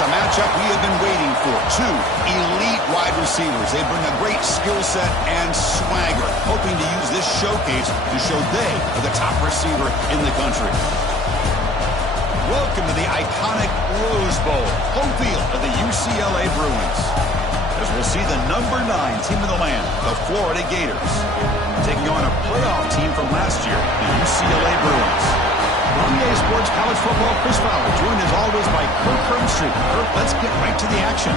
a matchup we have been waiting for. Two elite wide receivers. They bring a great skill set and swagger, hoping to use this showcase to show they are the top receiver in the country. Welcome to the iconic Rose Bowl, home field of the UCLA Bruins. As we'll see the number 9 team in the land, the Florida Gators, taking on a playoff team from last year, the UCLA Bruins. On EA Sports College Football, Chris Fowler, joined as always by Kirk Hermstreet. Kirk, let's get right to the action.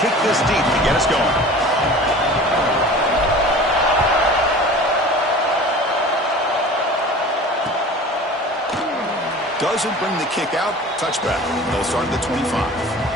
Kick this deep to get us going. Doesn't bring the kick out. Touchback. They'll start at the 25.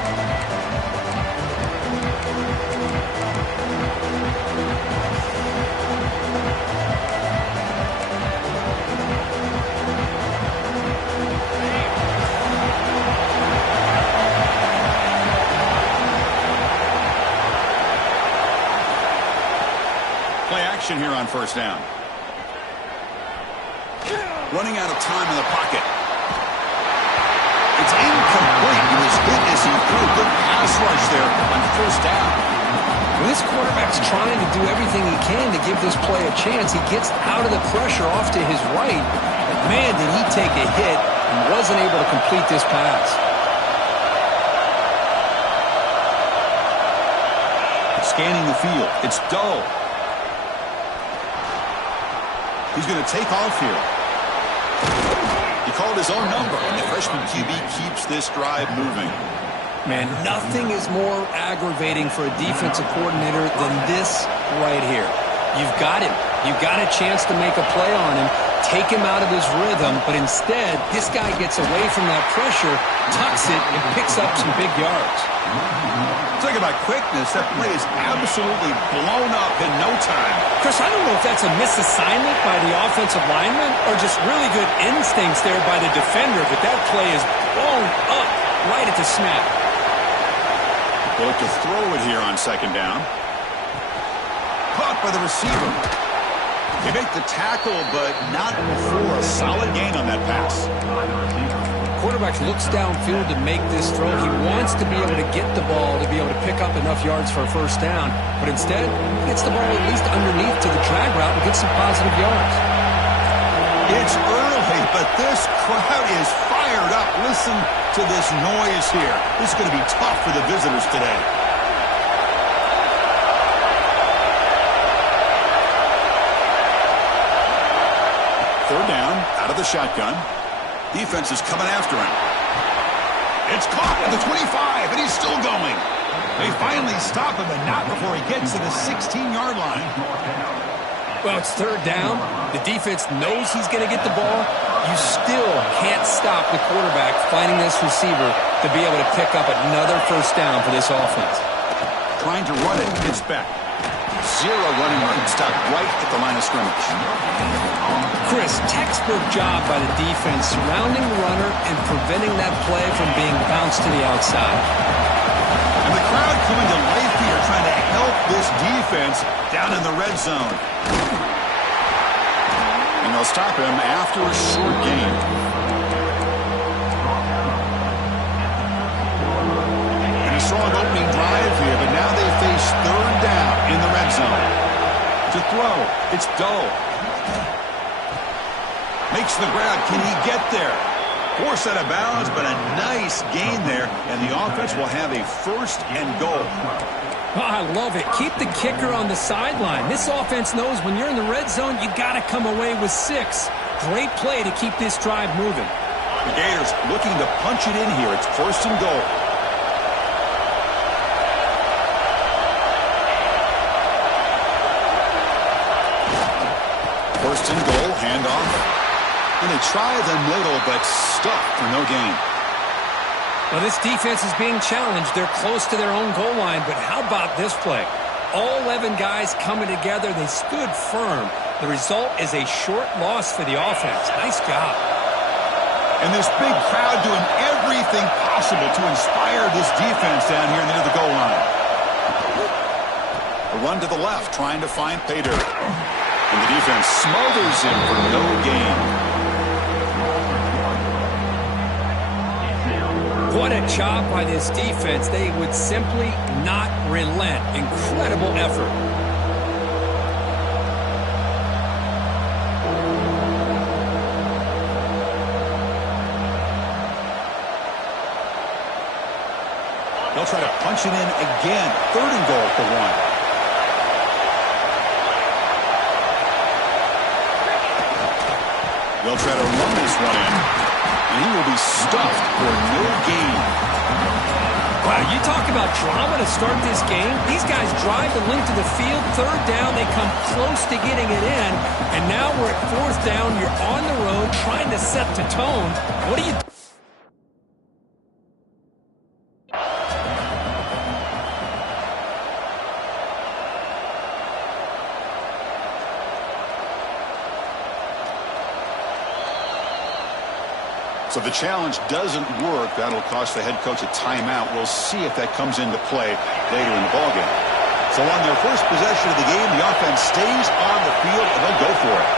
Here on first down. Running out of time in the pocket. It's incomplete. He was hit as he threw a good pass rush there on first down. Well, this quarterback's trying to do everything he can to give this play a chance. He gets out of the pressure off to his right. But man, did he take a hit and wasn't able to complete this pass. Scanning the field. It's dull. He's going to take off here. He called his own number, and the freshman QB keeps this drive moving. Man, nothing is more aggravating for a defensive coordinator than this right here. You've got him. You've got a chance to make a play on him, take him out of his rhythm, but instead, this guy gets away from that pressure, tucks it, and picks up some big yards. Talk about quickness. That play is absolutely blown up in no time. Chris, I don't know if that's a misassignment by the offensive lineman or just really good instincts there by the defender, but that play is blown up right at the snap. They'll look to throw it here on second down. Caught by the receiver. They make the tackle, but not before a solid gain on that pass. Quarterback looks downfield to make this throw. He wants to be able to get the ball to be able to pick up enough yards for a first down, but instead, he gets the ball at least underneath to the drag route and gets some positive yards. It's early, but this crowd is fired up. Listen to this noise here. This is going to be tough for the visitors today. Third down, out of the shotgun. Defense is coming after him. It's caught at the 25, and he's still going. They finally stop him, but not before he gets to the 16-yard line. Well, it's third down. The defense knows he's going to get the ball. You still can't stop the quarterback finding this receiver to be able to pick up another first down for this offense. Trying to run it, it's back. Zero running room, stopped right at the line of scrimmage. Chris, textbook job by the defense surrounding the runner and preventing that play from being bounced to the outside. And the crowd coming to life here, trying to help this defense down in the red zone. And they'll stop him after a short gain. And a strong opening drive here, but now they face third down in the red zone. To throw, it's Dull. Makes the grab. Can he get there? Forced out of bounds, but a nice gain there, and the offense will have a first and goal. Oh, I love it. Keep the kicker on the sideline. This offense knows when you're in the red zone, you got to come away with 6. Great play to keep this drive moving. The Gators looking to punch it in here. It's first and goal. First and goal, handoff. And they try the middle, but stuck for no gain. Well, this defense is being challenged. They're close to their own goal line, but how about this play? All 11 guys coming together. They stood firm. The result is a short loss for the offense. Nice job. And this big crowd doing everything possible to inspire this defense down here near the goal line. A run to the left, trying to find Pater. And the defense smothers him for no gain. What a job by this defense. They would simply not relent. Incredible effort. They'll try to punch it in again. Third and goal for one. They'll try to run this one in. And he will be stuffed for no gain. Wow, you talk about drama to start this game. These guys drive the length of the field. Third down, they come close to getting it in. And now we're at fourth down. You're on the road trying to set the tone. What do you do? So the challenge doesn't work. That'll cost the head coach a timeout. We'll see if that comes into play later in the ballgame. So on their first possession of the game, the offense stays on the field, and they'll go for it.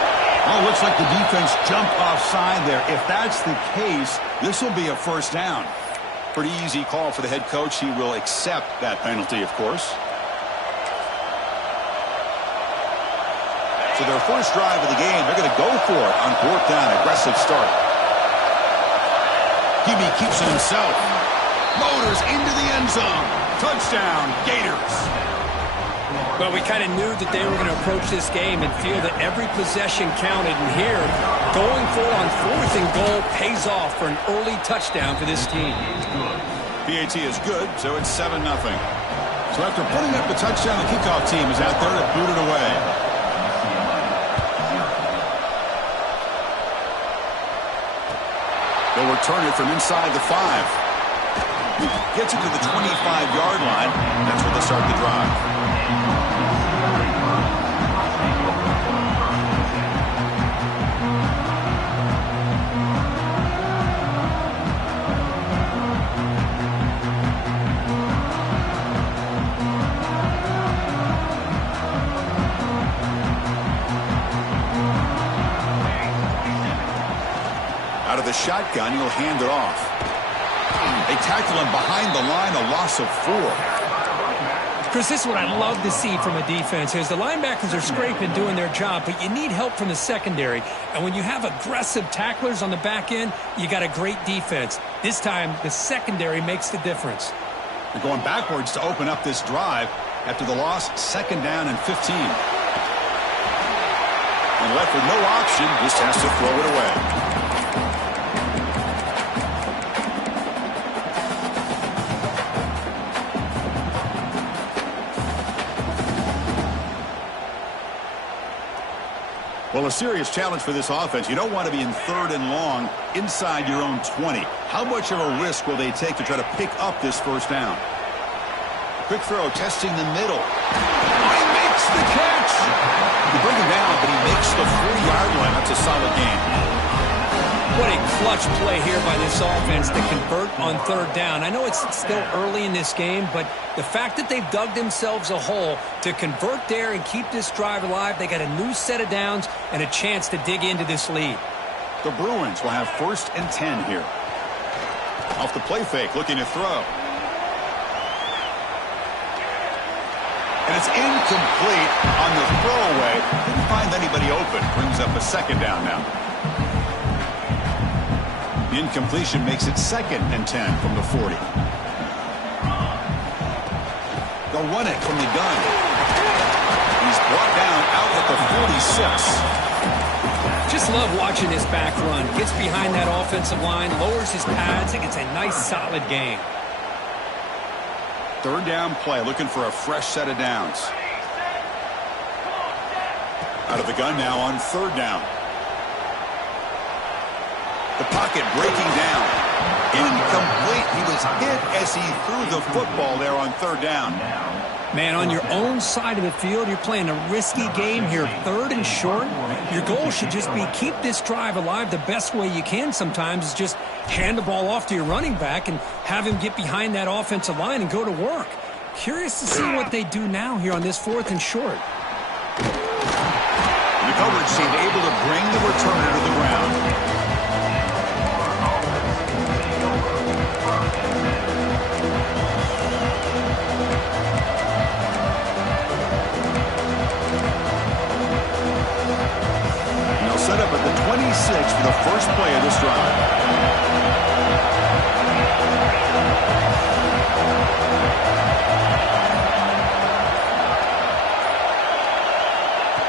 Well, it looks like the defense jumped offside there. If that's the case, this will be a first down. Pretty easy call for the head coach. He will accept that penalty, of course. So their first drive of the game, they're going to go for it on fourth down. Aggressive start. Hebe keeps it himself. Motors into the end zone. Touchdown, Gators. Well, we kind of knew that they were going to approach this game and feel that every possession counted. And here, going for it on fourth and goal pays off for an early touchdown for this team. PAT is good, so it's 7-0. So after putting up the touchdown, the kickoff team is out there to boot it away. They'll return it from inside the 5. Gets it to the 25-yard line. That's where they'll start the drive. Out of the shotgun, he'll hand it off. They tackle him behind the line, a loss of 4. Chris, this is what I love to see from a defense. As the linebackers are scraping, doing their job, but you need help from the secondary. And when you have aggressive tacklers on the back end, you got a great defense. This time, the secondary makes the difference. They're going backwards to open up this drive after the loss, second down and 15. And left with no option, just has to throw it away. Well, a serious challenge for this offense. You don't want to be in third and long inside your own 20. How much of a risk will they take to try to pick up this first down? Quick throw, testing the middle. Oh, he makes the catch. You bring him down, but he makes the 4-yard line. That's a solid game. What a clutch play here by this offense to convert on third down. I know it's still early in this game, but the fact that they've dug themselves a hole to convert there and keep this drive alive, they got a new set of downs and a chance to dig into this lead. The Bruins will have first and 10 here. Off the play fake, looking to throw. And it's incomplete on the throwaway. Didn't find anybody open. Brings up a second down now. The incompletion makes it second and 10 from the 40. They'll run it from the gun. He's brought down out at the 46. Just love watching this back run. Gets behind that offensive line, lowers his pads, and gets a nice solid gain. Third down play, looking for a fresh set of downs. Out of the gun now on third down. The pocket breaking down. Incomplete. He was hit as he threw the football there on third down. Man, on your own side of the field, you're playing a risky game here, third and short. Your goal should just be keep this drive alive the best way you can sometimes is just hand the ball off to your running back and have him get behind that offensive line and go to work. Curious to see what they do now here on this fourth and short. The coverage seemed able to bring the returner to the ground. Set up at the 26 for the first play of this drive.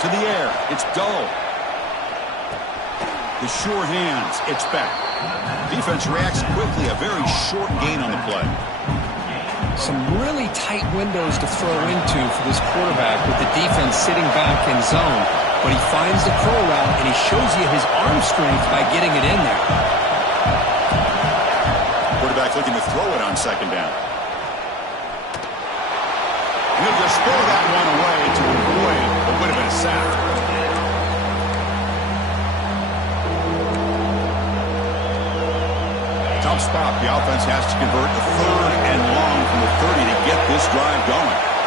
To the air, it's dull. The sure hands, it's back. Defense reacts quickly, a very short gain on the play. Some really tight windows to throw into for this quarterback with the defense sitting back in zone. But he finds the throw route, and he shows you his arm strength by getting it in there. Quarterback looking to throw it on second down. He'll just throw that one away to avoid what would have been a sack. Tough spot. The offense has to convert the third and long from the 30 to get this drive going.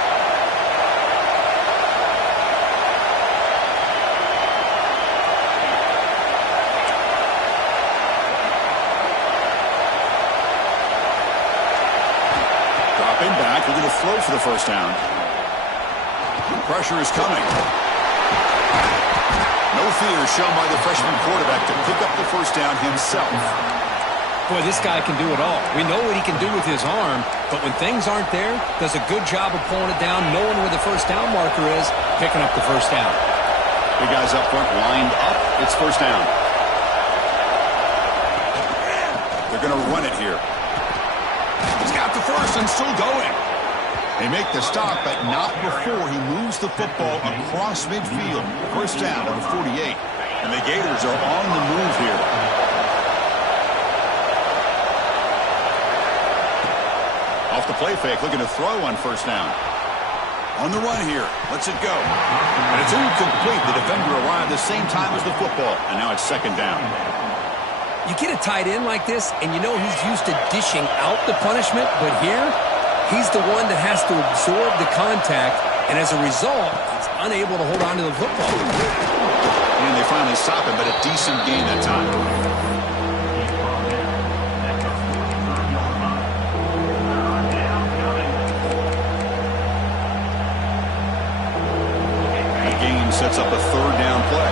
Back, looking to throw for the first down. Pressure is coming. No fear shown by the freshman quarterback to pick up the first down himself. Boy, this guy can do it all. We know what he can do with his arm, but when things aren't there, does a good job of pulling it down, knowing where the first down marker is, picking up the first down. Big guys up front lined up. It's first down. They're going to run it here. He's got the first and still going. They make the stop, but not before he moves the football across midfield. First down at the 48. And the Gators are on the move here. Off the play fake, looking to throw on first down. On the run here. Lets it go. And it's incomplete. The defender arrived the same time as the football. And now it's second down. You get a tight end like this, and you know he's used to dishing out the punishment, but here, he's the one that has to absorb the contact, and as a result, he's unable to hold on to the football. And they finally stop him, but a decent gain that time. The gain sets up a third down play.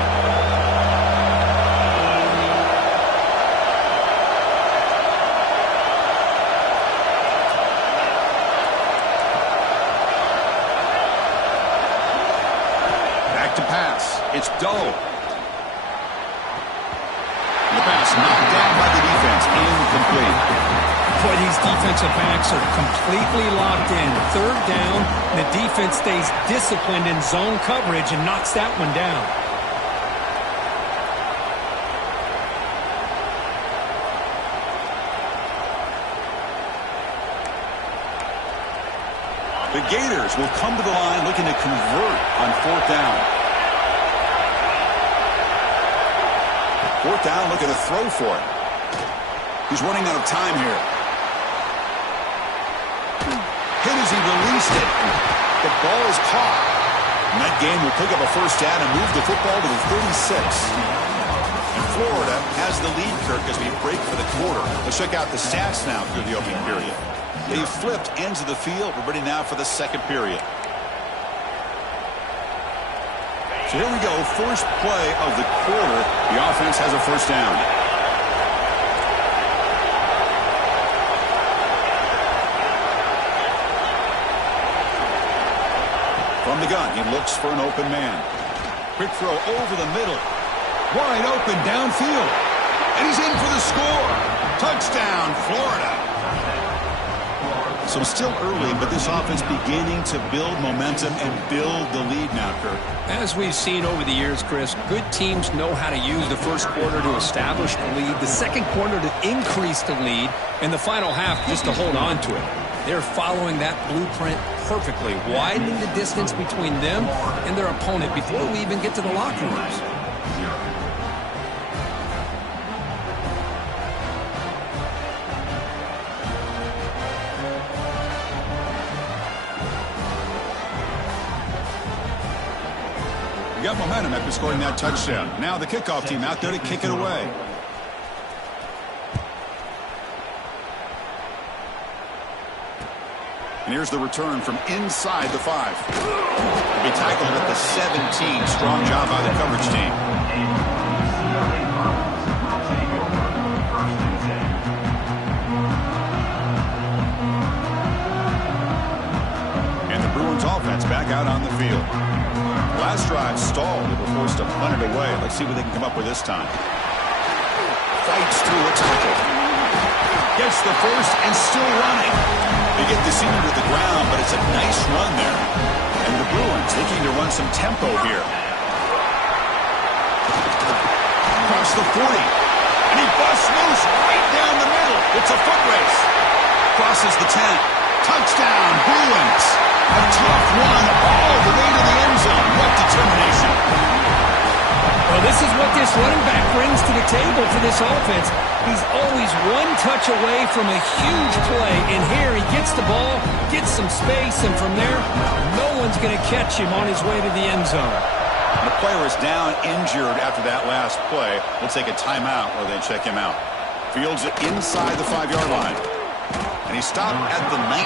It's dull. The pass knocked down by the defense. Incomplete. Boy, these defensive backs are completely locked in. Third down, the defense stays disciplined in zone coverage and knocks that one down. The Gators will come to the line looking to convert on fourth down. Fourth down, looking to throw for it. He's running out of time here. Hit as he released it. The ball is caught. And that game will pick up a first down and move the football to the 36. And Florida has the lead, Kirk, as we break for the quarter. Let's check out the stats now through the opening period. They've flipped ends of the field. We're ready now for the second period. So here we go, first play of the quarter. The offense has a first down. From the gun, he looks for an open man. Quick throw over the middle. Wide open downfield. And he's in for the score. Touchdown, Florida. So still early, but this offense beginning to build momentum and build the lead now, Kirk. As we've seen over the years, Chris, good teams know how to use the first quarter to establish the lead, the second quarter to increase the lead, and the final half just to hold on to it. They're following that blueprint perfectly, widening the distance between them and their opponent before we even get to the locker rooms. We got momentum after scoring that touchdown. Now the kickoff team out there to kick it away. And here's the return from inside the 5. He'll be tackled at the 17. Strong job by the coverage team. And the Bruins offense back out on the field. Last drive stalled. They were forced to punt it away. Let's see what they can come up with this time. Fights through a tackle. Gets the first and still running. They get the senior to the ground, but it's a nice run there. And the Bruins looking to run some tempo here. Across the 40. And he busts loose right down the middle. It's a foot race. Crosses the 10. Touchdown, Bruins. A tough run all the way to the end zone. What determination. Well, this is what this running back brings to the table for this offense. He's always one touch away from a huge play. And here he gets the ball, gets some space, and from there, no one's going to catch him on his way to the end zone. The player is down injured after that last play. We'll take a timeout while they check him out. Fields it inside the 5-yard line. And he stopped at the 19.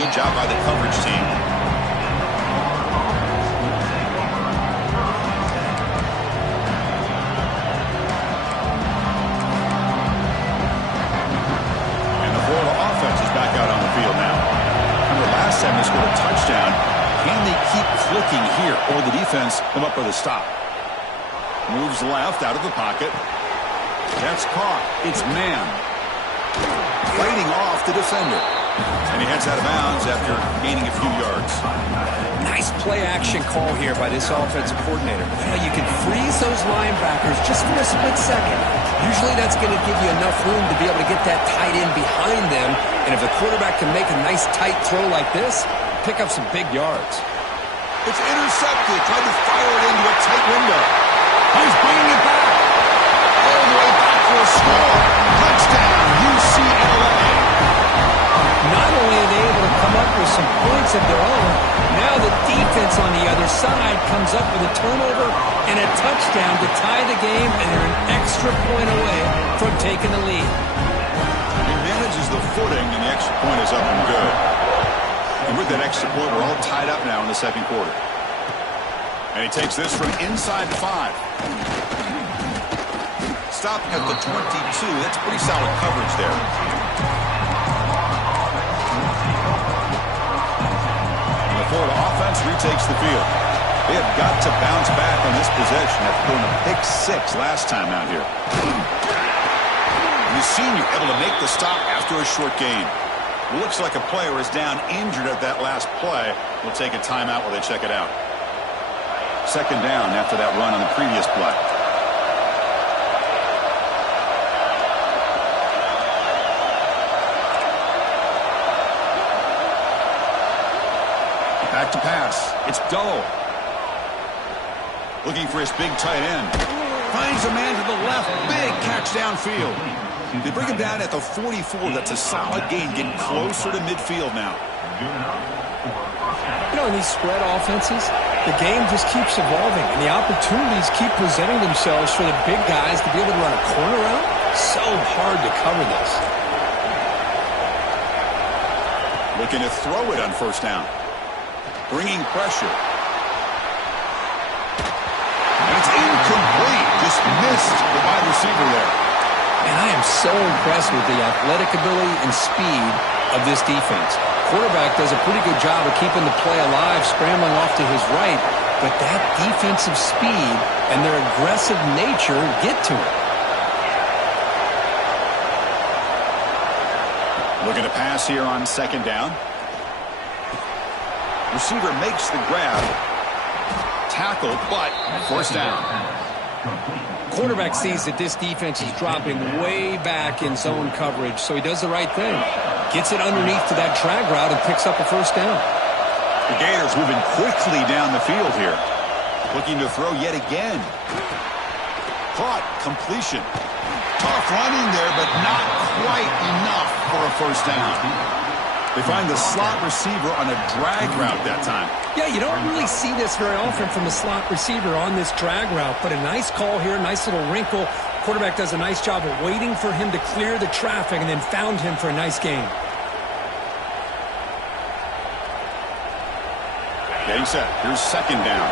Good job by the coverage team. And the Florida offense is back out on the field now. Remember, last time they scored a touchdown. Can they keep clicking here, or the defense come up with a stop? Moves left out of the pocket. That's caught. It's man. Fighting off the defender. And he heads out of bounds after gaining a few yards. Nice play-action call here by this offensive coordinator. You can freeze those linebackers just for a split second. Usually that's going to give you enough room to be able to get that tight end behind them. And if the quarterback can make a nice tight throw like this, pick up some big yards. It's intercepted. Tried to fire it into a tight window. He's bringing it back. All the way back for a score. Touchdown, UCLA. Not only are they able to come up with some points of their own, now the defense on the other side comes up with a turnover and a touchdown to tie the game, and they're an extra point away from taking the lead. He manages the footing, and the extra point is up and good. And with that extra point, we're all tied up now in the second quarter. And he takes this from inside the 5. Stop at the 22. That's pretty solid coverage there. And the Florida offense retakes the field. They have got to bounce back on this possession after throwing a pick 6 last time out here. And the senior able to make the stop after a short gain. Looks like a player is down injured at that last play. We'll take a timeout while they check it out. Second down after that run on the previous play. Back to pass. It's Dole. Looking for his big tight end. Finds a man to the left. Big catch downfield. They bring him down at the 44. That's a solid gain, getting closer to midfield now. You know, in these spread offenses, the game just keeps evolving, and the opportunities keep presenting themselves for the big guys to be able to run a corner out. So hard to cover this. Looking to throw it on first down. Bringing pressure. And it's incomplete. Just missed the wide receiver there. And I am so impressed with the athletic ability and speed of this defense. Quarterback does a pretty good job of keeping the play alive, scrambling off to his right, but that defensive speed and their aggressive nature get to him. Looking to pass here on second down. Receiver makes the grab. Tackle, but first down. Quarterback sees that this defense is dropping way back in zone coverage, so he does the right thing. Gets it underneath to that drag route and picks up a first down. The Gators moving quickly down the field here. Looking to throw yet again. Caught, completion. Tough running there, but not quite enough for a first down. They find the slot receiver on a drag route that time. Yeah, you don't really see this very often from the slot receiver on this drag route, but a nice call here, nice little wrinkle. Quarterback does a nice job of waiting for him to clear the traffic and then found him for a nice gain. Getting set. Here's second down.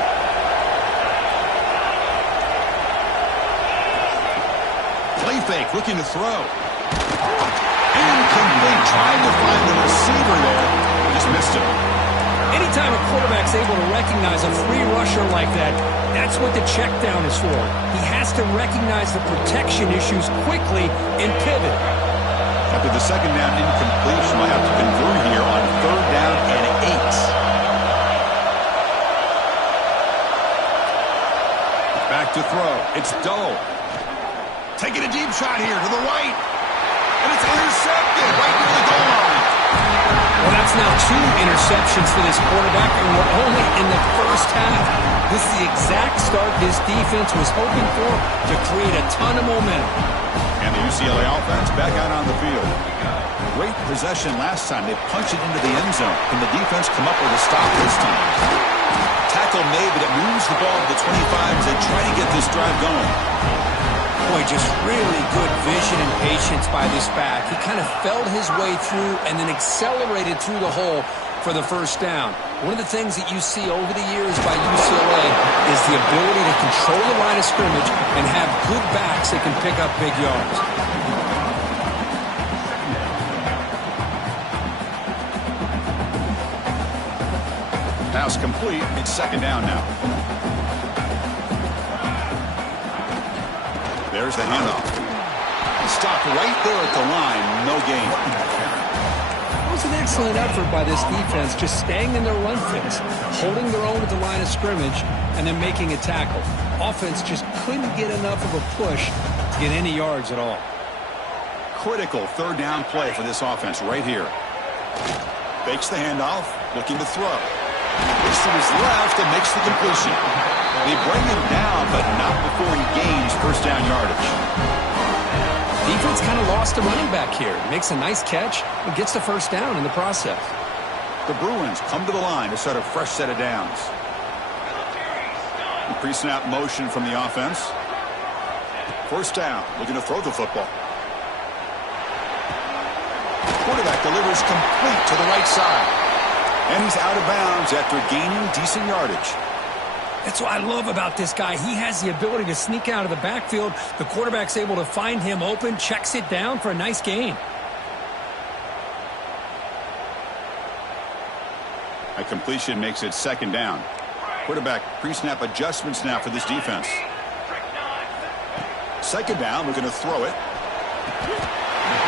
Play fake, looking to throw. Incomplete, trying to find the receiver there. Just missed him. Anytime a quarterback's able to recognize a free rusher like that, that's what the check down is for. He has to recognize the protection issues quickly and pivot. After the second down incompletion, we'll have to convert here on third down and 8. Back to throw. It's Doe. Taking a deep shot here to the right. And it's intercepted right near the goal line. Well, that's now 2 interceptions for this quarterback, and we're only in the first half. This is the exact start this defense was hoping for to create a ton of momentum. And the UCLA offense back out on the field. Great possession last time. They punched it into the end zone. Can the defense come up with a stop this time? Tackle made, but it moves the ball to the 25 as they try to get this drive going. Boy, just really good vision and patience by this back. He kind of felt his way through and then accelerated through the hole for the first down. One of the things that you see over the years by UCLA is the ability to control the line of scrimmage and have good backs that can pick up big yards. Pass complete. It's second down now. There's the handoff. Stopped right there at the line. No gain. It was an excellent effort by this defense, just staying in their run fix, holding their own at the line of scrimmage, and then making a tackle. Offense just couldn't get enough of a push to get any yards at all. Critical third down play for this offense right here. Fakes the handoff, looking to throw. Looks to his left and makes the completion. They bring him down, but not before he gains first down yardage. Defense kind of lost a running back here. Makes a nice catch and gets the first down in the process. The Bruins come to the line to start a fresh set of downs. Pre-snap motion from the offense. First down, looking to throw the football. Quarterback delivers complete to the right side. And he's out of bounds after gaining decent yardage. That's what I love about this guy. He has the ability to sneak out of the backfield. The quarterback's able to find him open, checks it down for a nice gain. A completion makes it second down. Quarterback pre-snap adjustments now for this defense. Second down, we're going to throw it.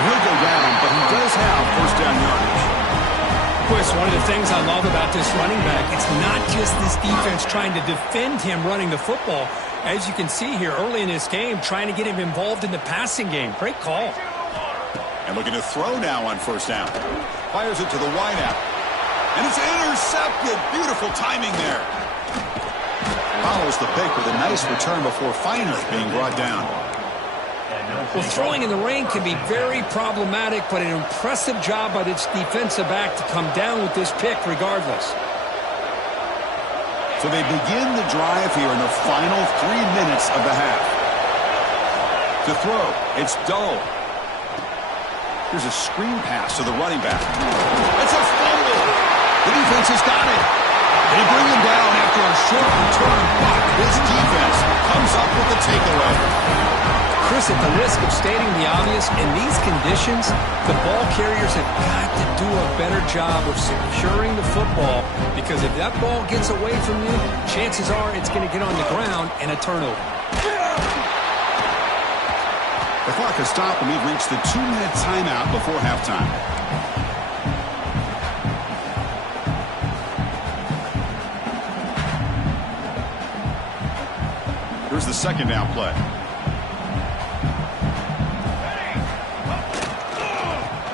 He'll go down, but he does have first down yardage. Of course, one of the things I love about this running back, it's not just this defense trying to defend him running the football. As you can see here early in this game, trying to get him involved in the passing game. Great call. And looking to throw now on first down. Fires it to the wideout. And it's intercepted. Beautiful timing there. Follows the pick with a nice return before finally being brought down. Well, throwing in the rain can be very problematic, but an impressive job by this defensive back to come down with this pick regardless. So they begin the drive here in the final 3 minutes of the half. To throw, it's Doe. Here's a screen pass to the running back. It's a fumble. The defense has got it. They bring him down after a short return, but this defense comes up with the takeaway. Chris, at the risk of stating the obvious, in these conditions, the ball carriers have got to do a better job of securing the football, because if that ball gets away from you, chances are it's going to get on the ground and a turnover. The clock has stopped and we've reached the 2-minute timeout before halftime. Here's the second down play.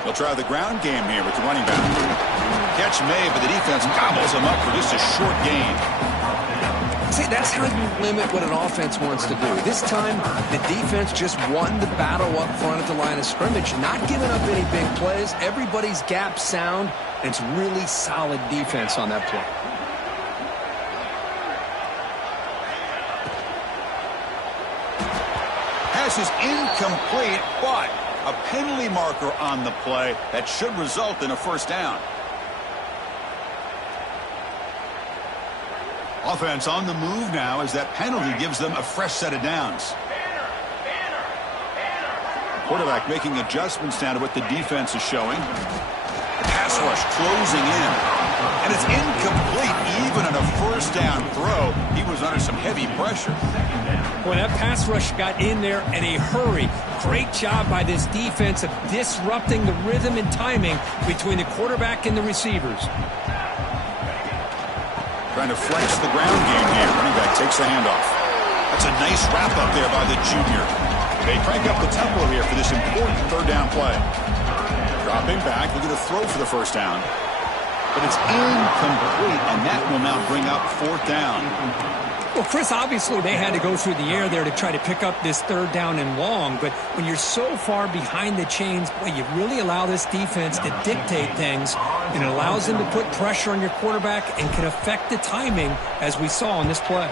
They'll try the ground game here with the running back. Catch made, but the defense gobbles him up for just a short gain. See, that's how you limit what an offense wants to do. This time, the defense just won the battle up front at the line of scrimmage, not giving up any big plays. Everybody's gap sound, and it's really solid defense on that play. Pass is incomplete, but a penalty marker on the play that should result in a first down. Offense on the move now as that penalty gives them a fresh set of downs. Quarterback making adjustments now to what the defense is showing. The pass rush closing in. And it's incomplete even on a first down throw. He was under some heavy pressure. Boy, that pass rush got in there in a hurry. Great job by this defense of disrupting the rhythm and timing between the quarterback and the receivers. Trying to flex the ground game here. Running back takes the handoff. That's a nice wrap up there by the junior. They crank up the tempo here for this important third down play. Dropping back, looking to throw for the first down. But it's incomplete, and that will now bring up fourth down. Well, Chris, obviously they had to go through the air there to try to pick up this third down and long, but when you're so far behind the chains, boy, you really allow this defense to dictate things, and it allows them to put pressure on your quarterback and can affect the timing, as we saw on this play.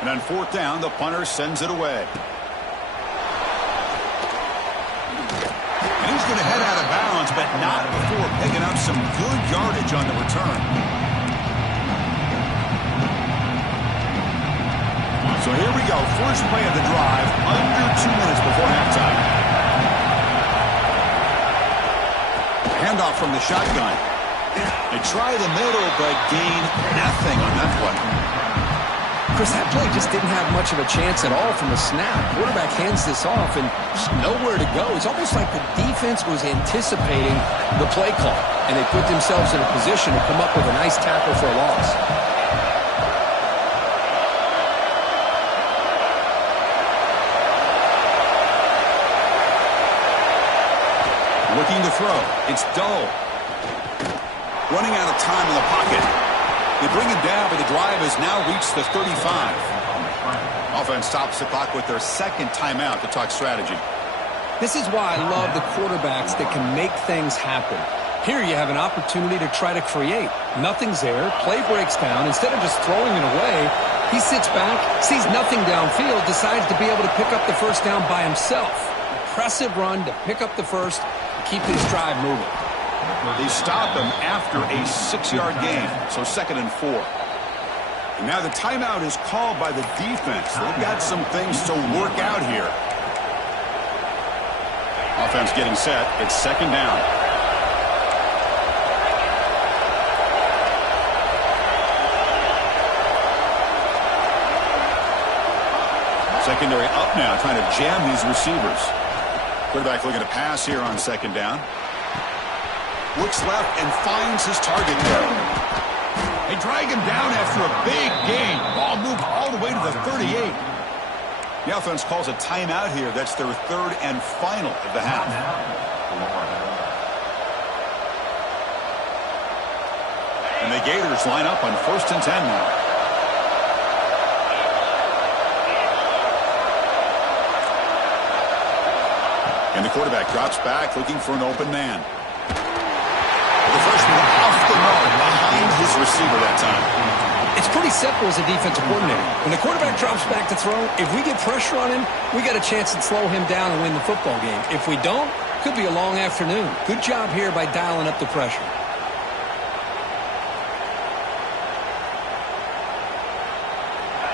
And on fourth down, the punter sends it away. And he's going to head out of bounds, but not before picking up some good yardage on the return. So here we go, first play of the drive, under 2 minutes before halftime. Handoff from the shotgun. They try the middle, but gain nothing on that play. Chris, that play just didn't have much of a chance at all from the snap. Quarterback hands this off, and there's nowhere to go. It's almost like the defense was anticipating the play call, and they put themselves in a position to come up with a nice tackle for a loss. Looking to throw. It's Dull. Running out of time in the pocket. They bring him down, but the drive has now reached the 35. Offense stops the clock with their second timeout to talk strategy. This is why I love the quarterbacks that can make things happen. Here you have an opportunity to try to create. Nothing's there. Play breaks down. Instead of just throwing it away, he sits back, sees nothing downfield, decides to be able to pick up the first down by himself. Impressive run to pick up the first, keep this drive moving. They stop him after a 6-yard gain, so 2nd and 4. And now the timeout is called by the defense. They've got some things to work out here. Offense getting set. It's 2nd down. Secondary up now, trying to jam these receivers. Quarterback looking to pass here on 2nd down. Looks left and finds his target there. They drag him down after a big gain. Ball moved all the way to the 38. The offense calls a timeout here. That's their 3rd and final of the half. And the Gators line up on 1st and 10 now. And the quarterback drops back looking for an open man. The freshman off the mark behind his receiver that time. It's pretty simple as a defensive coordinator. When the quarterback drops back to throw, if we get pressure on him, we got a chance to slow him down and win the football game. If we don't, could be a long afternoon. Good job here by dialing up the pressure.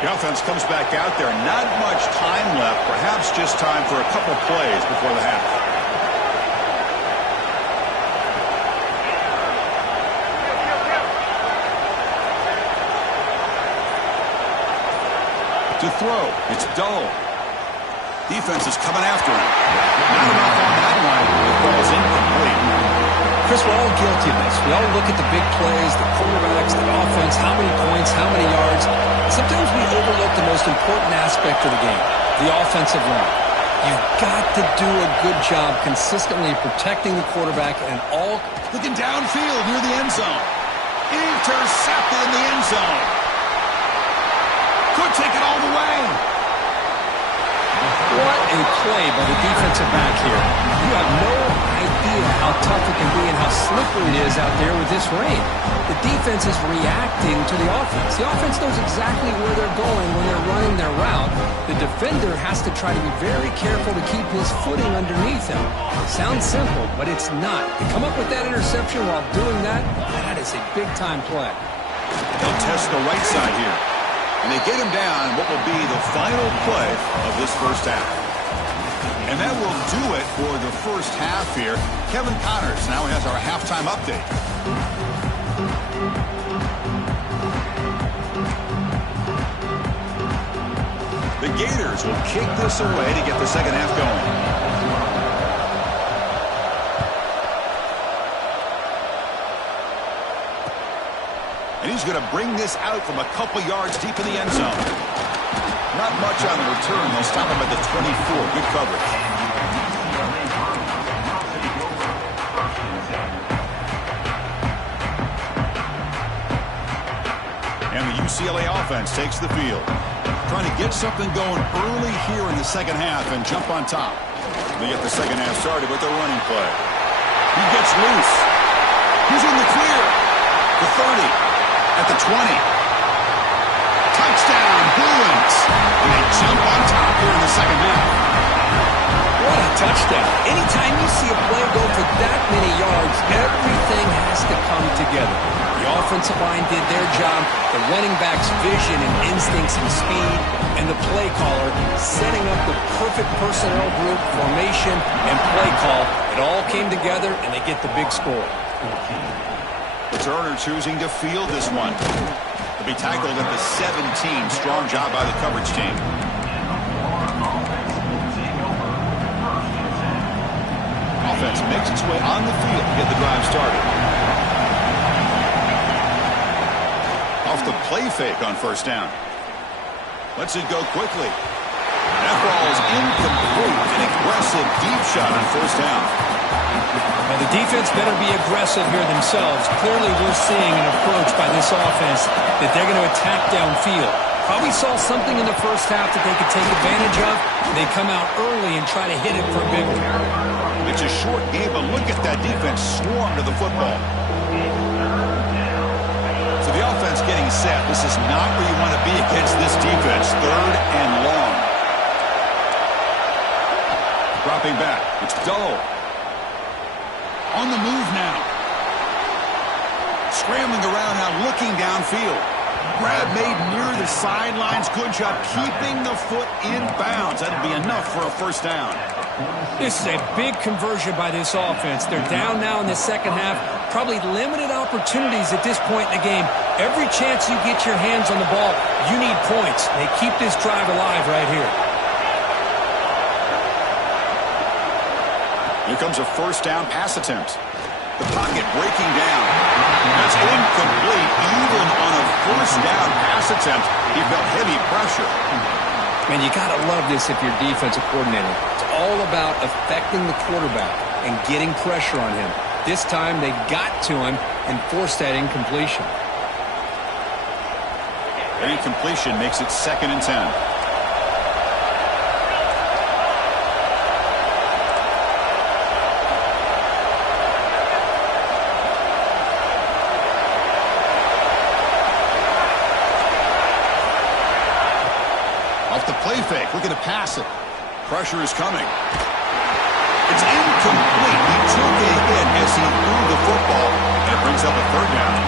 The offense comes back out there. Not much time left. Perhaps just time for a couple plays before the half. To throw. It's Dull. Defense is coming after him. Not enough on that one. The ball is incomplete. Chris, we're all guilty of this. We all look at the big plays, the quarterbacks, the offense, how many points, how many yards. Sometimes we overlook the most important aspect of the game, the offensive line. You've got to do a good job consistently protecting the quarterback and all. Looking downfield near the end zone. Intercepted in the end zone. Could take it all the way. What a play by the defensive back here. You have no idea how tough it can be and how slippery it is out there with this rain. The defense is reacting to the offense. The offense knows exactly where they're going when they're running their route. The defender has to try to be very careful to keep his footing underneath him. Sounds simple, but it's not. To come up with that interception while doing that, that is a big-time play. They'll test the right side here. And they get him down what will be the final play of this first half. And that will do it for the first half here. Kevin Connors now has our halftime update. The Gators will kick this away to get the second half going. And he's going to bring this out from a couple yards deep in the end zone. Not much on the return. They'll stop him at the 24. Good coverage. And the UCLA offense takes the field. Trying to get something going early here in the second half and jump on top. They get the second half started with a running play. He gets loose. He's in the clear. The 30. At the 20. Touchdown, Bruins. And they jump on top here in the second half. What a touchdown. Anytime you see a play go for that many yards, everything has to come together. The offensive line did their job, the running back's vision and instincts and speed, and the play caller setting up the perfect personnel group, formation, and play call. It all came together, and they get the big score. Turner choosing to field this one. To be tackled at the 17. Strong job by the coverage team. Offense makes its way on the field to get the drive started. Off the play fake on first down. Lets it go quickly. That ball is incomplete. An aggressive deep shot on first down. Now, the defense better be aggressive here themselves. Clearly, we're seeing an approach by this offense that they're going to attack downfield. Probably saw something in the first half that they could take advantage of. They come out early and try to hit it for a big one. It's a short game, but look at that defense swarm to the football. So the offense getting set. This is not where you want to be against this defense. Third and long. Dropping back. It's Dull. On the move now. Scrambling around now, looking downfield. Grab made near the sidelines. Good job keeping the foot in bounds. That'll be enough for a first down. This is a big conversion by this offense. They're down now in the second half. Probably limited opportunities at this point in the game. Every chance you get your hands on the ball, you need points. They keep this drive alive right here. Here comes a first down pass attempt. The pocket breaking down. That's incomplete. Even on a first down pass attempt, he felt heavy pressure. Man, you got to love this if you're defensive coordinator. It's all about affecting the quarterback and getting pressure on him. This time they got to him and forced that incompletion. An incompletion makes it 2nd and 10. Play fake, looking to pass it. Pressure is coming. It's incomplete. He took a hit as he threw the football, and it brings up a third down.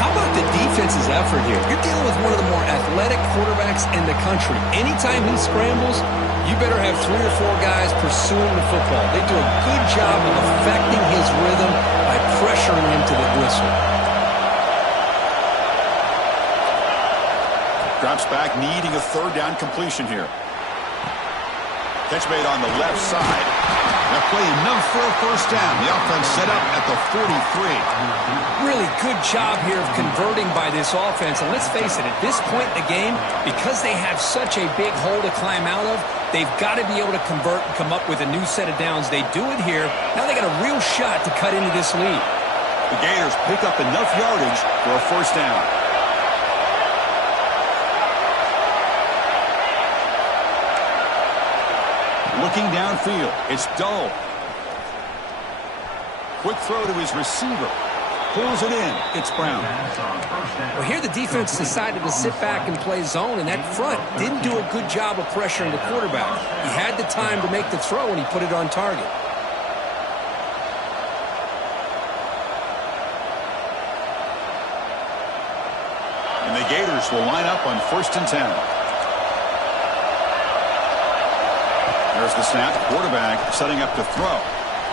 How about the defense's effort here? You're dealing with one of the more athletic quarterbacks in the country. Anytime he scrambles, you better have 3 or 4 guys pursuing the football. They do a good job of affecting his rhythm by pressuring him to the whistle. Drops back, needing a third down completion here. Catch made on the left side. That play enough for a first down. The offense set up at the 43. Really good job here of converting by this offense. And let's face it, at this point in the game, because they have such a big hole to climb out of, they've got to be able to convert and come up with a new set of downs. They do it here. Now they got a real shot to cut into this lead. The Gators pick up enough yardage for a first down. Looking downfield, it's Dull. Quick throw to his receiver. Pulls it in. It's Brown. Well, here the defense decided to sit back and play zone, and that front didn't do a good job of pressuring the quarterback. He had the time to make the throw, and he put it on target. And the Gators will line up on 1st and 10. There's the snap. Quarterback setting up to throw.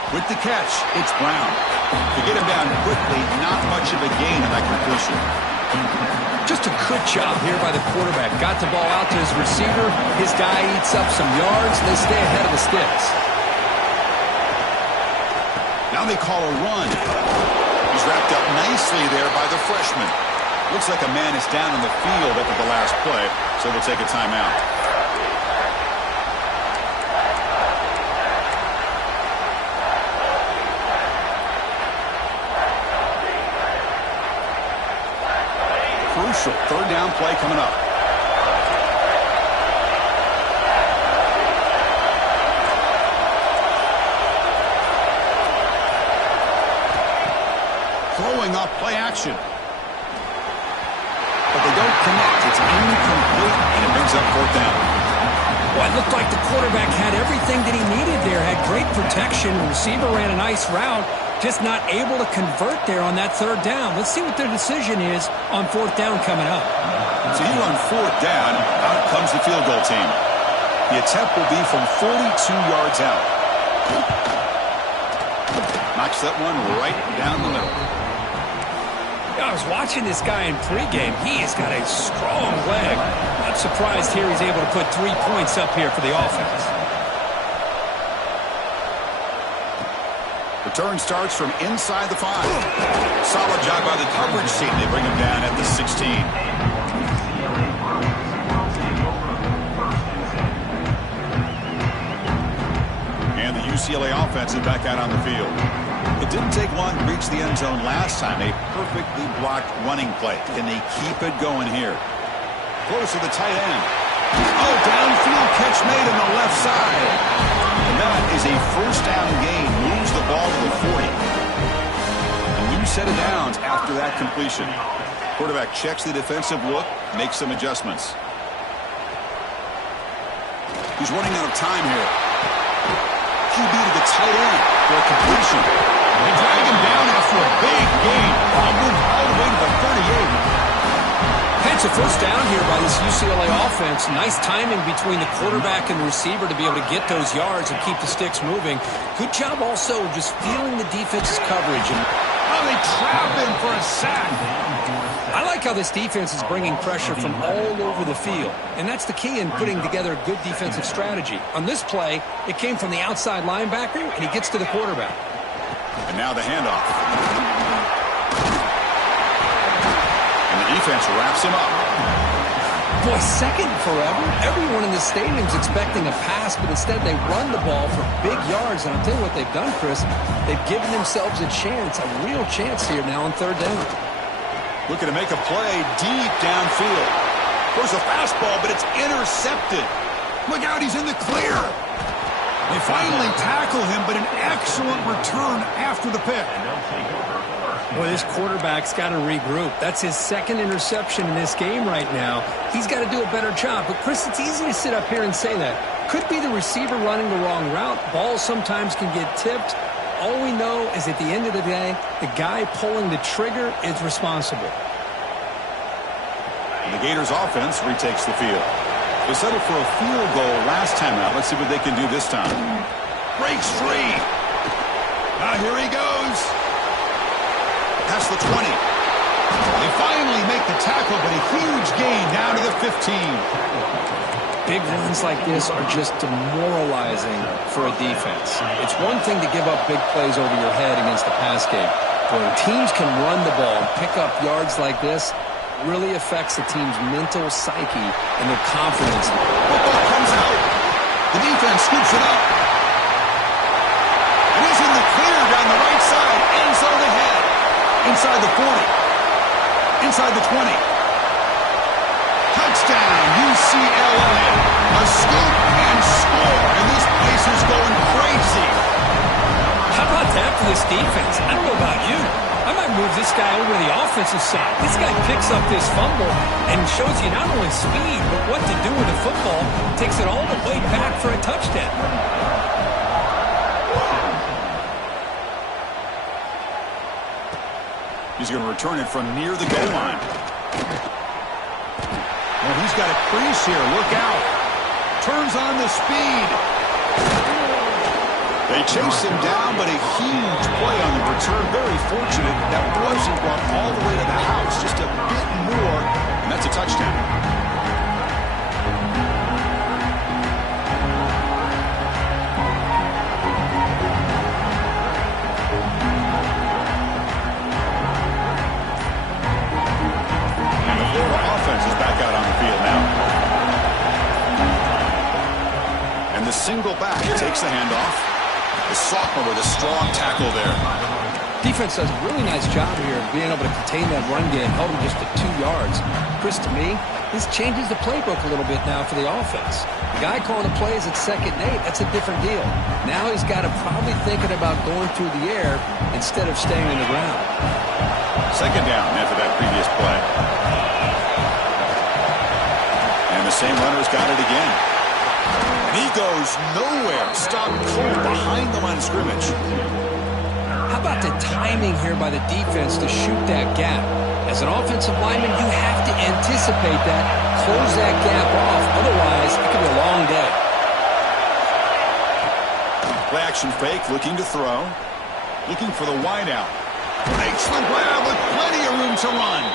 With the catch, it's Brown. To get him down quickly, not much of a gain in that completion. Just a good job here by the quarterback. Got the ball out to his receiver. His guy eats up some yards. They stay ahead of the sticks. Now they call a run. He's wrapped up nicely there by the freshman. Looks like a man is down on the field after the last play, so they'll take a timeout. Crucial third down play coming up. Throwing off play action. But they don't connect. It's incomplete, and it brings up 4th down. Well, it looked like the quarterback had everything that he needed there. Had great protection. The receiver ran a nice route. Just not able to convert there on that 3rd down. Let's see what their decision is on 4th down coming up. So here on 4th down, out comes the field goal team. The attempt will be from 42 yards out. Knocks that one right down the middle. I was watching this guy in pregame. He has got a strong leg. Not surprised here he's able to put 3 points up here for the offense. Return starts from inside the 5. Solid job by the coverage team. They bring him down at the 16. And the UCLA offense is back out on the field. It didn't take long to reach the end zone last time. A perfectly blocked running play. Can they keep it going here? Close to the tight end. Oh, downfield catch made on the left side. And that is a first down gain. Moves the ball to the 40. A new set of downs after that completion. Quarterback checks the defensive look, makes some adjustments. He's running out of time here. QB to the tight end for a completion. They drag him down after a big gain. Ball moved all the way to the 38. It's a first down here by this UCLA offense. Nice timing between the quarterback and the receiver to be able to get those yards and keep the sticks moving. Good job also just feeling the defense's coverage. And they trap him for a sack. I like how this defense is bringing pressure from all over the field. And that's the key in putting together a good defensive strategy. On this play, it came from the outside linebacker, and he gets to the quarterback. And now the handoff. Defense wraps him up. Boy, second forever. Everyone in the stadium's expecting a pass, but instead they run the ball for big yards. And I'll tell you what they've done, Chris. They've given themselves a chance, a real chance here now on 3rd down. Looking to make a play deep downfield. Throws a fastball, but it's intercepted. Look out, he's in the clear. They finally tackle him, but an excellent return after the pick. Boy, this quarterback's got to regroup. That's his 2nd interception in this game right now. He's got to do a better job. But, Chris, it's easy to sit up here and say that. Could be the receiver running the wrong route. Balls sometimes can get tipped. All we know is at the end of the day, the guy pulling the trigger is responsible. And the Gators offense retakes the field. They settled for a field goal last time out. Let's see what they can do this time. Breaks free. Now here he goes. Past the 20. They They finally make the tackle, but a huge gain down to the 15. Big runs like this are just demoralizing for a defense. It's one thing to give up big plays over your head against the pass game, but when teams can run the ball and pick up yards like this, it really affects the team's mental psyche and their confidence. Football comes out. The defense scoops it up. And he's in the clear down the right side. End zone ahead. Inside the 40. Inside the 20. Touchdown, UCLA. A scoop and score. And this place is going crazy. How about that for this defense? I don't know about you. I might move this guy over to the offensive side. This guy picks up this fumble and shows you not only speed, but what to do with the football. Takes it all the way back for a touchdown. He's going to return it from near the goal line. Well, he's got a crease here. Look out. Turns on the speed. They chase him down, but a huge play on the return. Very fortunate that wasn't brought all the way to the house. Just a bit more, and that's a touchdown. And the Florida offense is back out on the field now. And the single back takes the handoff. The sophomore with a strong tackle there. Defense does a really nice job here of being able to contain that run game, held him just to 2 yards. Chris, to me, this changes the playbook a little bit now for the offense. The guy calling the plays at 2nd and 8, that's a different deal. Now he's got to probably thinking about going through the air instead of staying on the ground. 2nd down after that previous play. And the same runner's got it again. And he goes nowhere. Stopped cold behind the line of scrimmage. How about the timing here by the defense to shoot that gap? As an offensive lineman, you have to anticipate that, close that gap off. Otherwise, it could be a long day. Play action fake, looking to throw. Looking for the wideout. Makes the grab with plenty of room to run.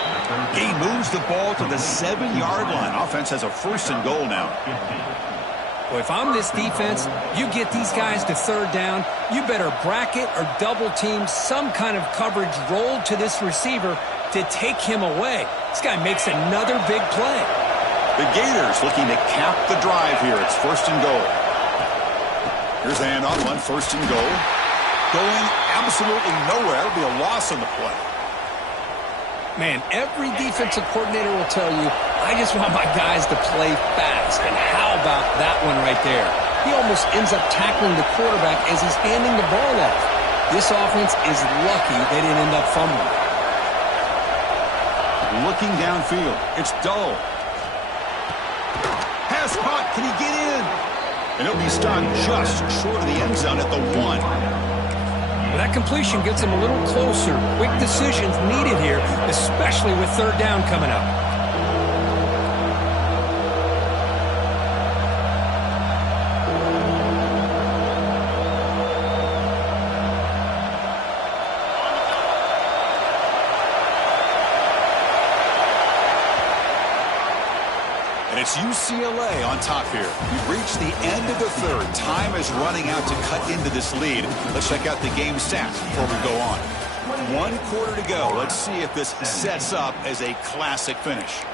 He moves the ball to the 7-yard line. Offense has a 1st and goal now. Well, if I'm this defense, you get these guys to 3rd down, you better bracket or double team some kind of coverage rolled to this receiver to take him away. This guy makes another big play. The Gators looking to cap the drive here. It's 1st and goal. Here's the handoff on 1st and goal. Going absolutely nowhere. That'll be a loss on the play. Man, every defensive coordinator will tell you, I just want my guys to play fast. And how about that one right there? He almost ends up tackling the quarterback as he's handing the ball off. This offense is lucky they didn't end up fumbling. Looking downfield. It's dull. Pass caught. Can he get in? And he'll be stopped just short of the end zone at the 1. Well, that completion gets him a little closer. Quick decisions needed here, especially with 3rd down coming up. And it's UCLA on top here. We've reached the end of the 3rd. Time is running out to cut into this lead. Let's check out the game stats before we go on. 1 quarter to go. Let's see if this sets up as a classic finish.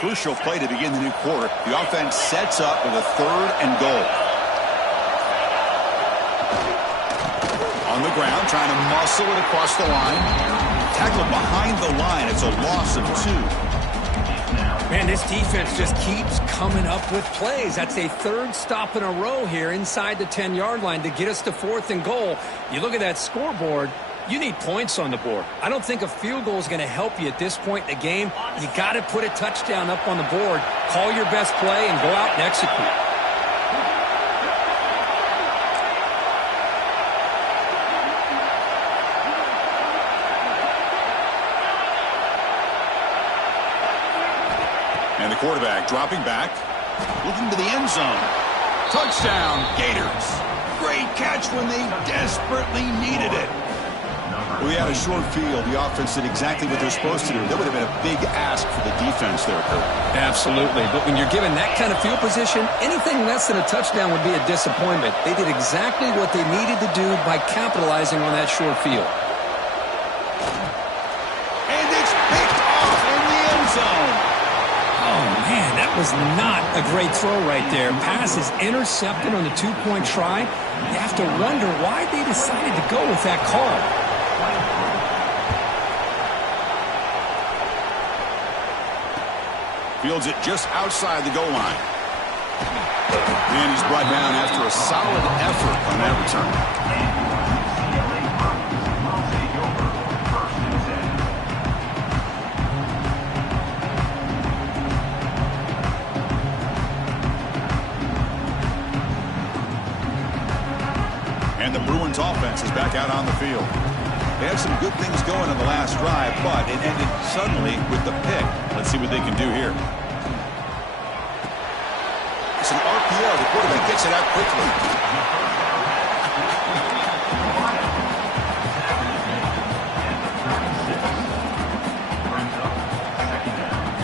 Crucial play to begin the new quarter. The offense sets up with a 3rd and goal. On the ground, trying to muscle it across the line. Tackled behind the line. It's a loss of 2. Man, this defense just keeps coming up with plays. That's a 3rd stop in a row here inside the 10-yard line to get us to 4th and goal. You look at that scoreboard, you need points on the board. I don't think a field goal is going to help you at this point in the game. You got to put a touchdown up on the board, call your best play, and go out and execute. And the quarterback dropping back. Looking to the end zone. Touchdown, Gators. Great catch when they desperately needed it. We had a short field. The offense did exactly what they're supposed to do. That would have been a big ask for the defense there, Kurt. Absolutely. But when you're given that kind of field position, anything less than a touchdown would be a disappointment. They did exactly what they needed to do by capitalizing on that short field. And it's picked off in the end zone. Oh, man, that was not a great throw right there. Pass is intercepted on the two-point try. You have to wonder why they decided to go with that call. Fields it just outside the goal line. And he's brought down after a solid effort on that return. And the Bruins offense is back out on the field. They had some good things going in the last drive, but it ended suddenly with the pick. Let's see what they can do here. It's an RPO. The quarterback gets it out quickly.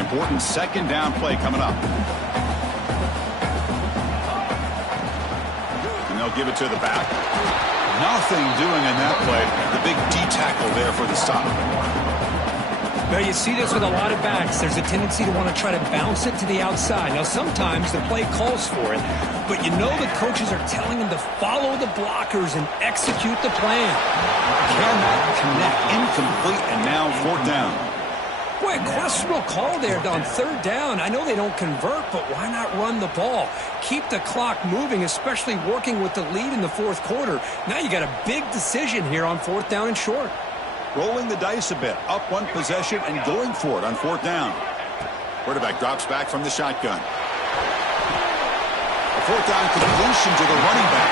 Important second down play coming up. And they'll give it to the back. Nothing doing in that play. The big D tackle there for the stop. Now, you see this with a lot of backs. There's a tendency to want to try to bounce it to the outside. Now, sometimes the play calls for it, but you know the coaches are telling them to follow the blockers and execute the plan. Cannot connect. Incomplete, and now fourth down. Boy, a questionable call there on third down. I know they don't convert, but why not run the ball? Keep the clock moving, especially working with the lead in the fourth quarter. Now you got a big decision here on fourth down and short. Rolling the dice a bit. Up one possession and going for it on fourth down. Quarterback drops back from the shotgun. A fourth down completion to the running back.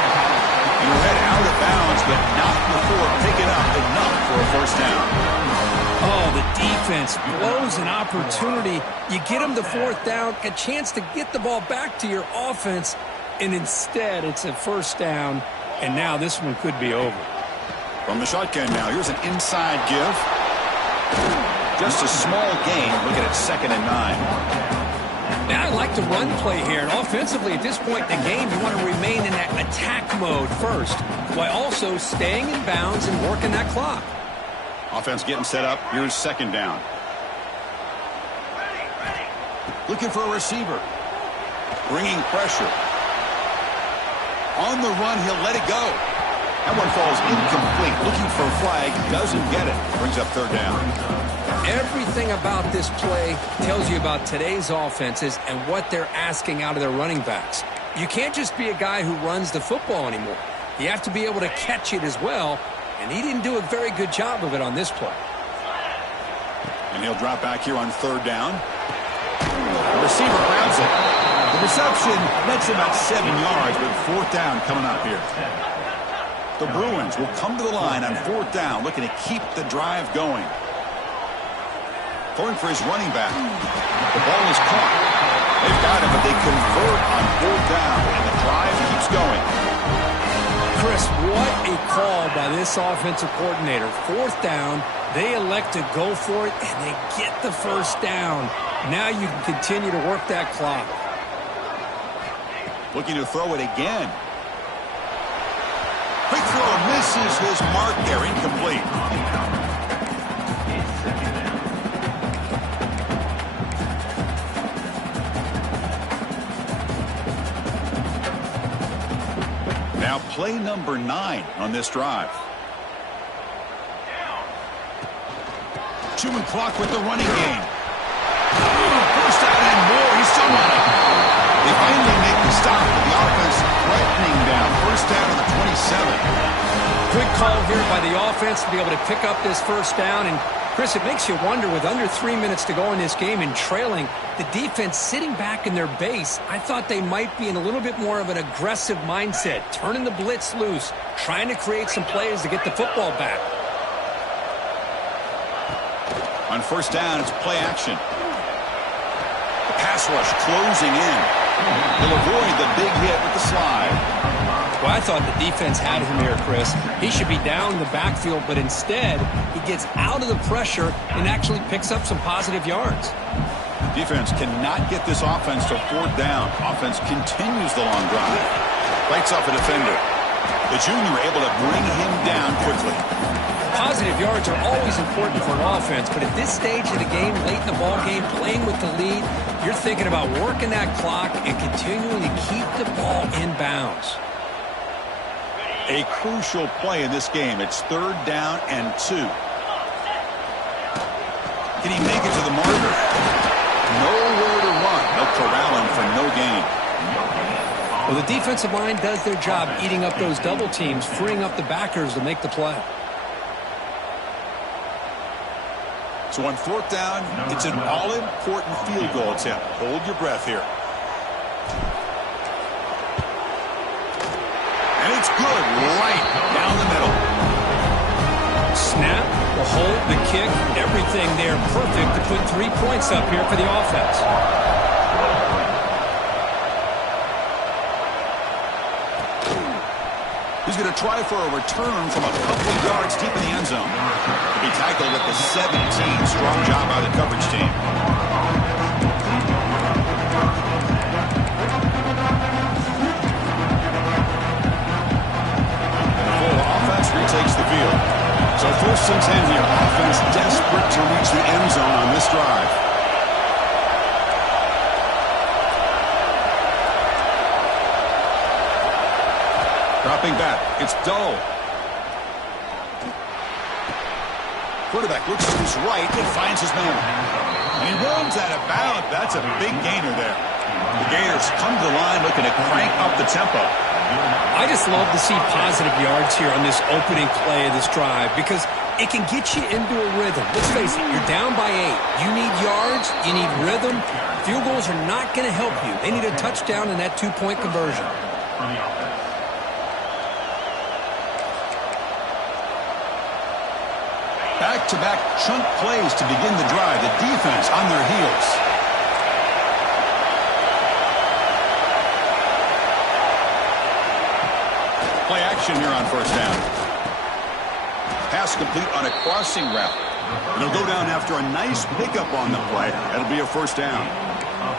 And we're head out of bounds, but not before picking up enough for a first down. Oh, the defense blows an opportunity. You get them to fourth down, a chance to get the ball back to your offense, and instead it's a first down, and now this one could be over. From the shotgun now, here's an inside give. Just a small gain. Looking at 2nd and 9. Now I like the run play here, and offensively at this point in the game, you want to remain in that attack mode first, while also staying in bounds and working that clock. Offense getting set up. Here's 2nd down. Looking for a receiver. Bringing pressure. On the run, he'll let it go. That one falls incomplete. Looking for a flag. Doesn't get it. Brings up 3rd down. Everything about this play tells you about today's offenses and what they're asking out of their running backs. You can't just be a guy who runs the football anymore. You have to be able to catch it as well. And he didn't do a very good job of it on this play. And he'll drop back here on 3rd down. The receiver grabs it. The reception nets about 7 yards, but 4th down coming up here. The Bruins will come to the line on 4th down, looking to keep the drive going. Going for his running back. The ball is caught. They've got it, but they convert on 4th down, and the drive keeps going. Chris, what a call by this offensive coordinator. 4th down, they elect to go for it, and they get the first down. Now you can continue to work that clock. Looking to throw it again. Quick throw misses his mark there, incomplete. Now play number 9 on this drive. Chewing clock with the running game. First out and more. He's still running. They finally make the stop, but the offense threatening down. First down to the 27. Good call here by the offense to be able to pick up this first down. And, Chris, it makes you wonder, with under 3 minutes to go in this game and trailing, the defense sitting back in their base, I thought they might be in a little bit more of an aggressive mindset, turning the blitz loose, trying to create some plays to get the football back. On first down, it's play action. The pass rush closing in. He'll avoid the big hit with the slide. Well, I thought the defense had him here, Chris. He should be down in the backfield, but instead, he gets out of the pressure and actually picks up some positive yards. Defense cannot get this offense to 4th down. Offense continues the long drive. Fights off a defender. The junior able to bring him down quickly. Positive yards are always important for an offense, but at this stage of the game, late in the ball game, playing with the lead, you're thinking about working that clock and continuing to keep the ball in bounds. A crucial play in this game. It's 3rd down and 2. Can he make it to the marker? Nowhere to run. They'll corral him for no gain. Well, the defensive line does their job eating up those double teams, freeing up the backers to make the play. So on 4th down, it's an all-important field goal attempt. Hold your breath here. And it's good, right down the middle. Snap, the hold, the kick, everything there perfect to put 3 points up here for the offense. He's going to try for a return from a couple of yards deep in the end zone. He'll be tackled at the 17. Strong job by the coverage team. The offense retakes the field. So 1st and 10 here. Offense desperate to reach the end zone on this drive. Dropping back. It's Dull. Quarterback looks to his right and finds his man. And he runs out of bounds. That's a big gainer there. The Gators come to the line looking to crank up the tempo. I just love to see positive yards here on this opening play of this drive because it can get you into a rhythm. Let's face it, you're down by 8. You need yards, you need rhythm. Field goals are not going to help you. They need a touchdown and that 2-point conversion. Back-to-back chunk plays to begin the drive. The defense on their heels. Play action here on 1st down. Pass complete on a crossing route. They'll go down after a nice pickup on the play. That'll be a 1st down.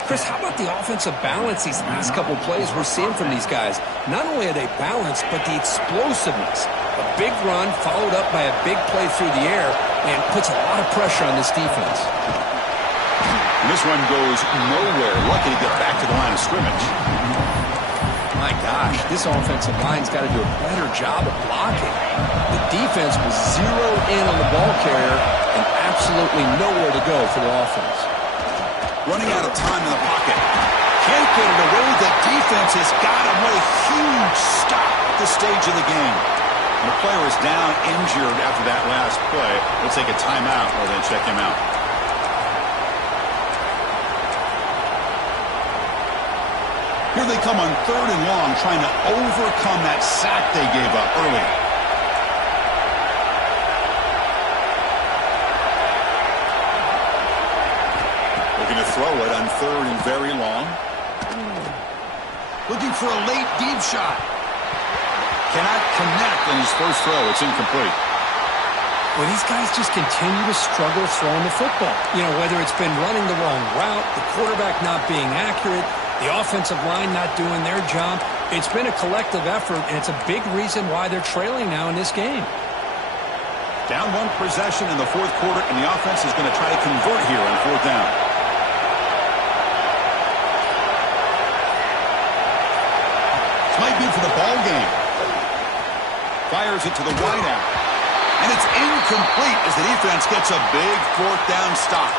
Chris, how about the offensive balance these last couple plays we're seeing from these guys? Not only are they balanced, but the explosiveness. A big run followed up by a big play through the air and puts a lot of pressure on this defense. And this one goes nowhere. Lucky to get back to the line of scrimmage. My gosh, this offensive line's got to do a better job of blocking. The defense was zeroed in on the ball carrier and absolutely nowhere to go for the offense. Running out of time in the pocket. Can't get it away. The defense has got him. What a huge stop at this stage of the game. And the player is down injured after that last play. We'll take a timeout or then check him out. Here they come on 3rd and long, trying to overcome that sack they gave up early. Looking to throw it on 3rd and very long. Looking for a late deep shot. Cannot connect on his first throw. It's incomplete. Well, these guys just continue to struggle throwing the football. You know, whether it's been running the wrong route, the quarterback not being accurate, the offensive line not doing their job. It's been a collective effort, and it's a big reason why they're trailing now in this game. Down 1 possession in the 4th quarter, and the offense is going to try to convert here on 4th down. This might be for the ball game. Fires it to the wideout. And it's incomplete as the defense gets a big 4th down stop.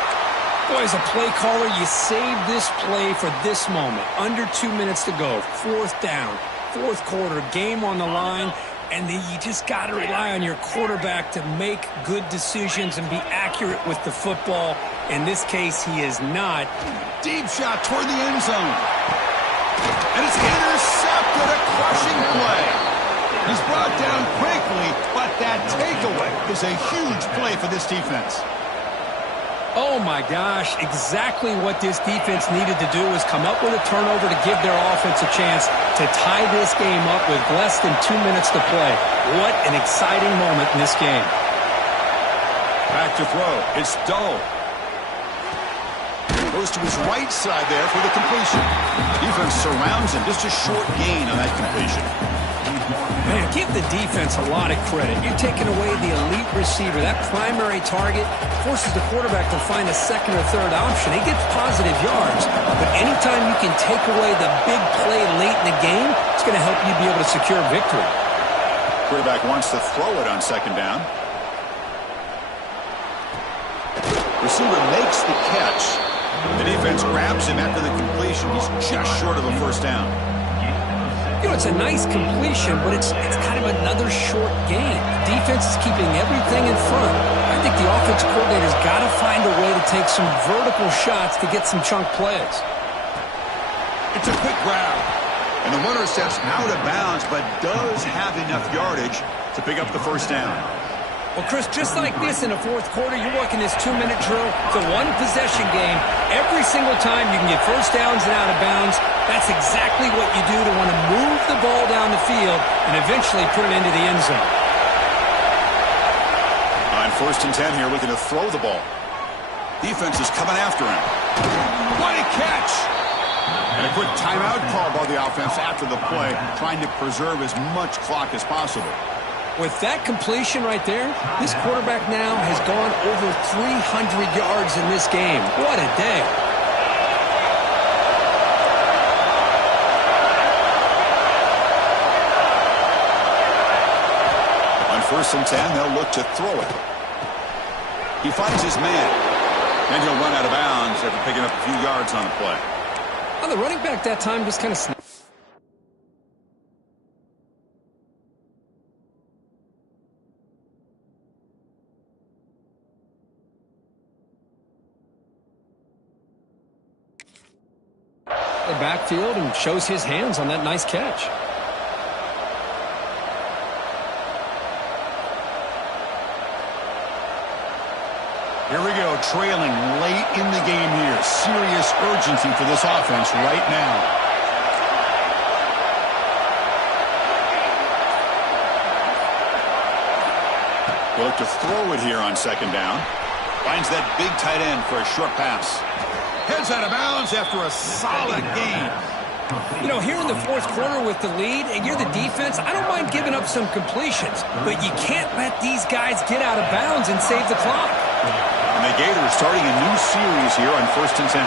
Boy, as a play caller, you save this play for this moment. Under 2 minutes to go. 4th down. 4th quarter. Game on the line. And then you just got to rely on your quarterback to make good decisions and be accurate with the football. In this case, he is not. Deep shot toward the end zone. And it's intercepted. A crushing play. He's brought down quickly, but that takeaway is a huge play for this defense. Oh, my gosh. Exactly what this defense needed to do was come up with a turnover to give their offense a chance to tie this game up with less than 2 minutes to play. What an exciting moment in this game. Back to throw. It's Dull. Goes to his right side there for the completion. Defense surrounds him. Just a short gain on that completion. Man, give the defense a lot of credit. You're taking away the elite receiver. That primary target forces the quarterback to find a second or third option. He gets positive yards, but anytime you can take away the big play late in the game, it's going to help you be able to secure victory. Quarterback wants to throw it on second down. Receiver makes the catch. The defense grabs him after the completion. He's just short of a first down. You know, it's a nice completion, but it's kind of another short gain. Defense is keeping everything in front. I think the offensive coordinator's got to find a way to take some vertical shots to get some chunk plays. It's a quick grab. And the runner steps out of bounds, but does have enough yardage to pick up the first down. Well, Chris, just like this in the fourth quarter, you're working this 2-minute drill. It's a one-possession game. Every single time you can get first downs and out of bounds, that's exactly what you do to want to move the ball down the field and eventually put it into the end zone. On 1st and 10 here, looking to throw the ball. Defense is coming after him. What a catch! And a quick timeout call by the offense after the play, trying to preserve as much clock as possible. With that completion right there, this quarterback now has gone over 300 yards in this game. What a day. On 1st and 10, they'll look to throw it. He finds his man. Then he'll run out of bounds after picking up a few yards on the play. Well, the running back that time just kind of snapped. The backfield and shows his hands on that nice catch. Here we go, trailing late in the game here. Serious urgency for this offense right now. He'll look to throw it here on second down. Finds that big tight end for a short pass. Heads out of bounds after a solid game. You know, here in the fourth quarter with the lead, and you're the defense, I don't mind giving up some completions, but you can't let these guys get out of bounds and save the clock. And the Gators starting a new series here on 1st and 10.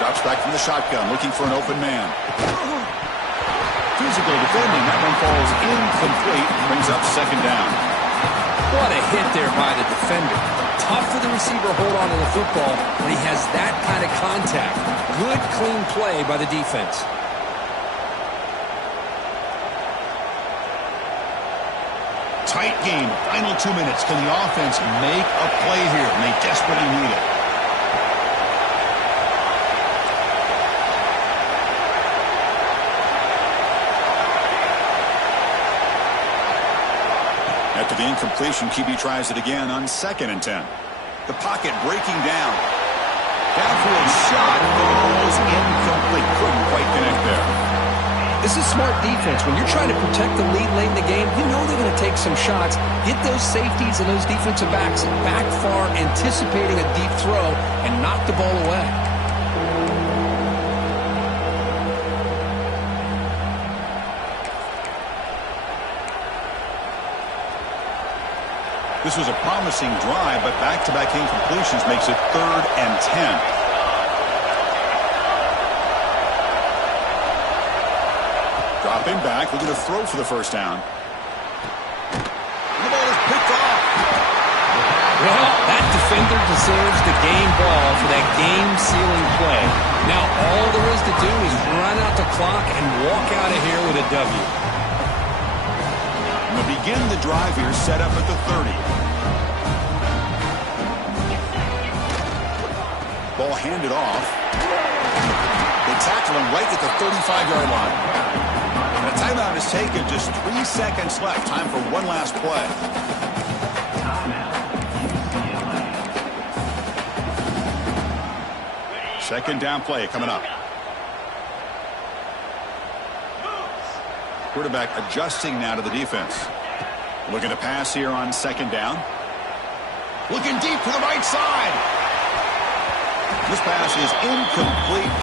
Drops back from the shotgun, looking for an open man. Physical defending. That one falls incomplete. Brings up second down. What a hit there by the defender. Tough for the receiver to hold on to the football when he has that kind of contact. Good, clean play by the defense. Tight game. Final 2 minutes. Can the offense make a play here? And they desperately need it. After the incompletion, QB tries it again on 2nd and 10. The pocket breaking down. Downfield shot goes incomplete. Couldn't quite connect there. This is smart defense. When you're trying to protect the lead late in the game, you know they're going to take some shots. Get those safeties and those defensive backs back far, anticipating a deep throw, and knock the ball away. This was a promising drive, but back-to-back incompletions makes it 3rd and 10. Dropping back, looking to throw for the first down. And the ball is picked off. Well, that defender deserves the game ball for that game-sealing play. Now all there is to do is run out the clock and walk out of here with a W. And they'll begin the drive here, set up at the 30. Ball handed off. They tackle him right at the 35-yard line. And a timeout is taken. Just 3 seconds left. Time for one last play. Second down play coming up. Quarterback adjusting now to the defense. Looking to pass here on second down. Looking deep to the right side. This pass is incomplete.